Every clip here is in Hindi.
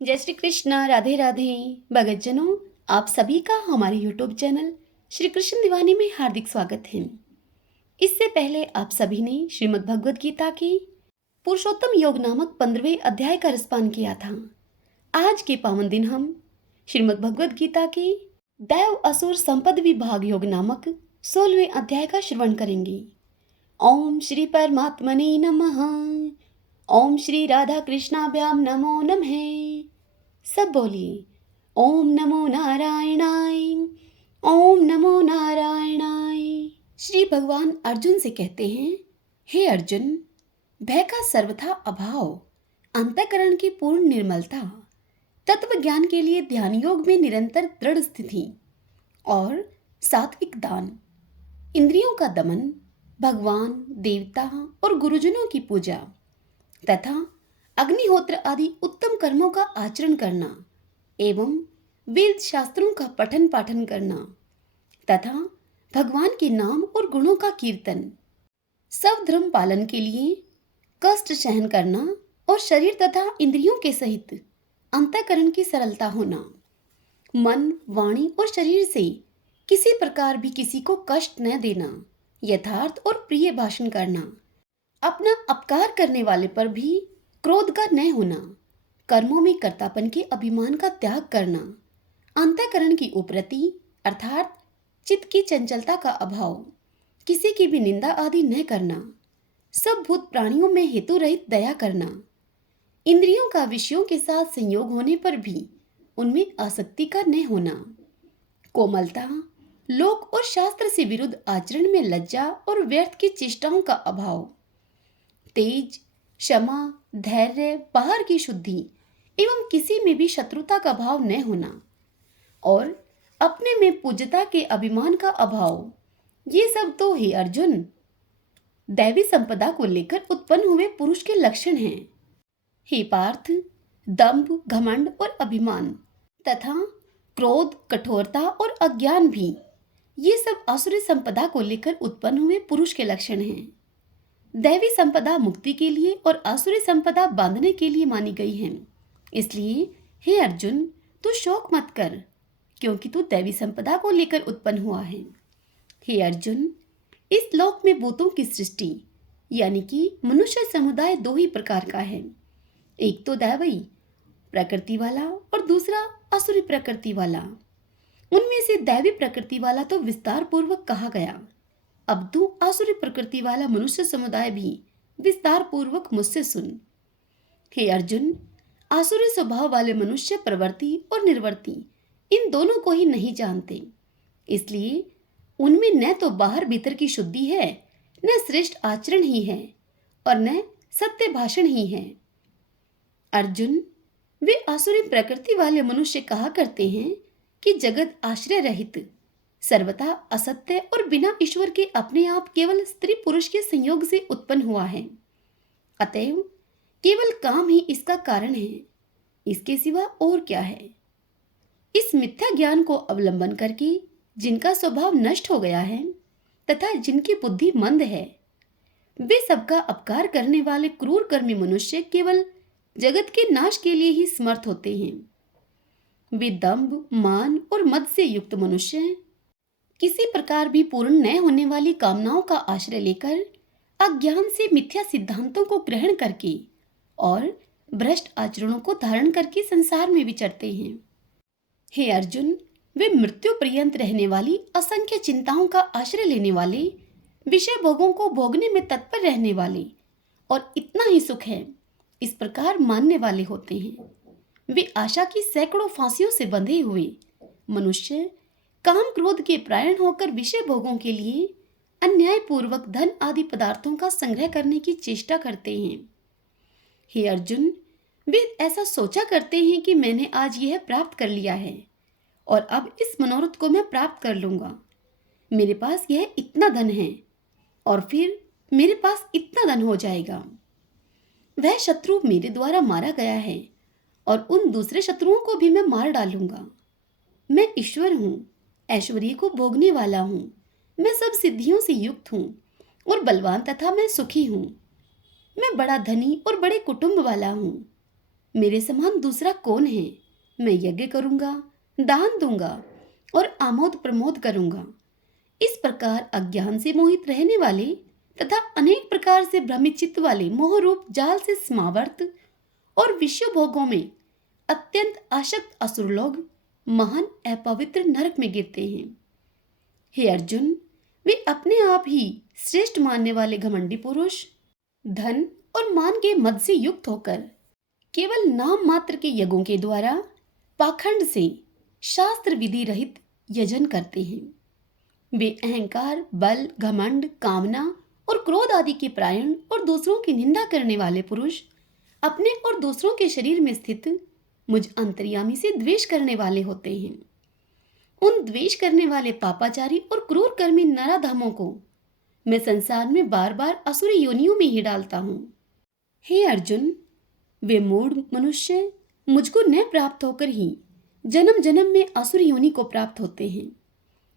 जय श्री कृष्णा, राधे राधे। भगतजनों, आप सभी का हमारे यूट्यूब चैनल श्री कृष्ण दीवानी में हार्दिक स्वागत है। इससे पहले आप सभी ने श्रीमद् भगवद गीता के पुरुषोत्तम योग नामक 15वें अध्याय का रसपान किया था। आज के पावन दिन हम श्रीमद् भगवद गीता के दैव असुर संपद विभाग योग नामक 16वें अध्याय का श्रवण करेंगे। ओम श्री परमात्मने नमः। ओम श्री राधा कृष्णाभ्याम नमो नमः। सब बोलिए, ओम नमो नारायणाय, ओम नमो नारायणाय। श्री भगवान अर्जुन से कहते हैं, हे अर्जुन, भय का सर्वथा अभाव, अंतःकरण की पूर्ण निर्मलता, तत्व ज्ञान के लिए ध्यान योग में निरंतर दृढ़ स्थिति और सात्विक दान, इंद्रियों का दमन, भगवान, देवता और गुरुजनों की पूजा तथा अग्निहोत्र आदि उत्तम कर्मों का आचरण करना एवं वेद शास्त्रों का पठन पाठन करना तथा भगवान के नाम और गुणों का कीर्तन, सब धर्म पालन के लिए कष्ट सहन करना और शरीर तथा इंद्रियों के सहित अंतःकरण की सरलता होना, मन, वाणी और शरीर से किसी प्रकार भी किसी को कष्ट न देना, यथार्थ और प्रिय भाषण करना, अपना अपकार करने वाले पर भी क्रोध का न होना, कर्मों में कर्तापन के अभिमान का त्याग करना, अंतःकरण की उपरति अर्थात चित्त की चंचलता का अभाव, किसी की भी निंदा आदि न करना, सब भूत प्राणियों में हेतु रहित दया करना, इंद्रियों का विषयों के साथ संयोग होने पर भी उनमें आसक्ति का न होना, कोमलता, लोक और शास्त्र से विरुद्ध आचरण में लज्जा और व्यर्थ की चेष्टाओं का अभाव, तेज, क्षमा, धैर्य, बाहर की शुद्धि एवं किसी में भी शत्रुता का भाव न होना और अपने में पूज्यता के अभिमान का अभाव, ये सब तो हे अर्जुन दैवी संपदा को लेकर उत्पन्न हुए पुरुष के लक्षण हैं। हे पार्थ, दंभ, घमंड और अभिमान तथा क्रोध, कठोरता और अज्ञान भी ये सब आसुरी संपदा को लेकर उत्पन्न हुए पुरुष के लक्षण हैं। दैवी संपदा मुक्ति के लिए और आसुरी संपदा बांधने के लिए मानी गई है। इसलिए हे अर्जुन, तू शोक मत कर, क्योंकि तू दैवी संपदा को लेकर उत्पन्न हुआ है। हे अर्जुन, इस लोक में भूतों की सृष्टि यानी कि मनुष्य समुदाय दो ही प्रकार का है, एक तो दैवी प्रकृति वाला और दूसरा आसुरी प्रकृति वाला। उनमें से दैवी प्रकृति वाला तो विस्तार पूर्वक कहा गया। अब तू आसुरी प्रकृति वाला मनुष्य समुदाय भी विस्तार पूर्वक मुझसे सुन। हे अर्जुन, आसुरी स्वभाव वाले मनुष्य प्रवृत्ति और निर्वृत्ति इन दोनों को ही नहीं जानते, इसलिए उनमें न तो बाहर भीतर की शुद्धि है, न श्रेष्ठ आचरण ही है और न सत्य भाषण ही है। अर्जुन, वे आसुरी प्रकृति वाले मनुष्य कहा करते हैं कि जगत आश्रय रहित, सर्वथा असत्य और बिना ईश्वर के अपने आप केवल स्त्री पुरुष के संयोग से उत्पन्न हुआ है, अतएव केवल काम ही इसका कारण है, इसके सिवा और क्या है। इस मिथ्या ज्ञान को अवलंबन करके जिनका स्वभाव नष्ट हो गया है तथा जिनकी बुद्धि मंद है, वे सबका अपकार करने वाले क्रूर कर्मी मनुष्य केवल जगत के नाश के लिए ही समर्थ होते हैं। वे दंभ, मान और मद से युक्त मनुष्य किसी प्रकार भी पूर्ण न होने वाली कामनाओं का आश्रय लेकर अज्ञान से मिथ्या सिद्धांतों को ग्रहण करके और भ्रष्ट आचरणों को धारण करके संसार में विचरते हैं। हे अर्जुन, वे मृत्यु पर्यंत रहने वाली असंख्य चिंताओं का आश्रय लेने वाले, विषय भोगों को भोगने में तत्पर रहने वाले और इतना ही सुख है इस प्रकार मानने वाले होते हैं। वे आशा की सैकड़ों फांसियों से बंधे हुए मनुष्य काम क्रोध के प्रायण होकर विषय भोगों के लिए अन्यायपूर्वक धन आदि पदार्थों का संग्रह करने की चेष्टा करते हैं। हे अर्जुन, वे ऐसा सोचा करते हैं कि मैंने आज यह प्राप्त कर लिया है और अब इस मनोरथ को मैं प्राप्त कर लूंगा। मेरे पास यह इतना धन है और फिर मेरे पास इतना धन हो जाएगा। वह शत्रु मेरे द्वारा मारा गया है और उन दूसरे शत्रुओं को भी मैं मार डालूंगा। मैं ईश्वर हूँ, ऐश्वर्य को भोगने वाला हूँ, मैं सब सिद्धियों से युक्त हूँ और बलवान तथा मैं सुखी हूँ। मैं बड़ा धनी और बड़े कुटुंब वाला हूँ। मेरे समान दूसरा कौन है? मैं यज्ञ करूंगा, दान दूंगा और आमोद प्रमोद करूंगा। इस प्रकार अज्ञान से मोहित रहने वाले तथा अनेक प्रकार से भ्रमित चित्त वाले मोह रूप जाल से समावर्त और विश्व भोगों में अत्यंत आसक्त असुर लोग महान अपवित्र नरक में गिरते हैं। हे अर्जुन, वे अपने आप ही श्रेष्ठ मानने वाले घमंडी पुरुष धन और मान के मद से युक्त होकर केवल नाम मात्र के यज्ञों के द्वारा पाखंड से शास्त्र विधि रहित यजन करते हैं। वे अहंकार, बल, घमंड, कामना और क्रोध आदि के प्रायण और दूसरों की निंदा करने वाले पुरुष अपने और दूसरों के शरीर में स्थित मुझ अंतर्यामी से द्वेष करने वाले होते हैं। उन द्वेष करने वाले पापाचारी और क्रूर कर्मी नराधमों को मैं संसार में बार बार असुरी योनियों में ही डालता हूँ। हे अर्जुन, वे मूढ़ मनुष्य मुझको न प्राप्त होकर ही जन्म जन्म में असुर योनि को प्राप्त होते हैं,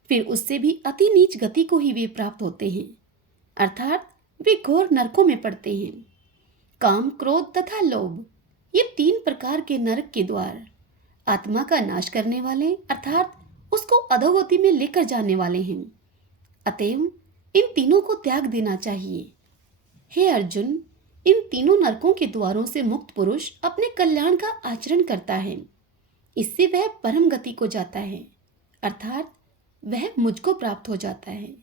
फिर उससे भी अति नीच गति को ही वे प्राप्त होते हैं, अर्थात वे घोर नरकों में पड़ते हैं। काम, क्रोध तथा लोभ, ये 3 प्रकार के नरक के द्वार आत्मा का नाश करने वाले अर्थात उसको अधोगति में लेकर जाने वाले हैं। अतएव इन तीनों को त्याग देना चाहिए। हे अर्जुन, इन तीनों नरकों के द्वारों से मुक्त पुरुष अपने कल्याण का आचरण करता है, इससे वह परम गति को जाता है, अर्थात वह मुझको प्राप्त हो जाता है।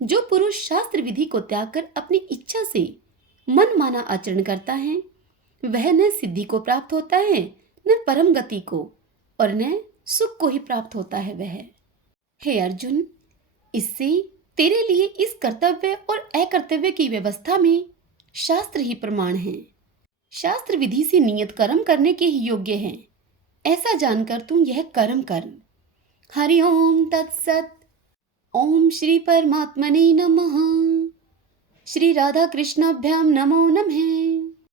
जो पुरुष शास्त्र विधि को त्याग कर अपनी इच्छा से मन माना आचरण करता है, वह न सिद्धि को प्राप्त होता है, न परम गति को, और न सुख को ही प्राप्त होता है वह। हे अर्जुन, इससे तेरे लिए इस कर्तव्य और अकर्तव्य की व्यवस्था में शास्त्र ही प्रमाण है। शास्त्र विधि से नियत कर्म करने के ही योग्य है, ऐसा जानकर तू यह कर्म कर। हरि ओम तत्सत। ओम श्री परमात्मने नमः। श्री राधा कृष्णाभ्याम नमो नमः।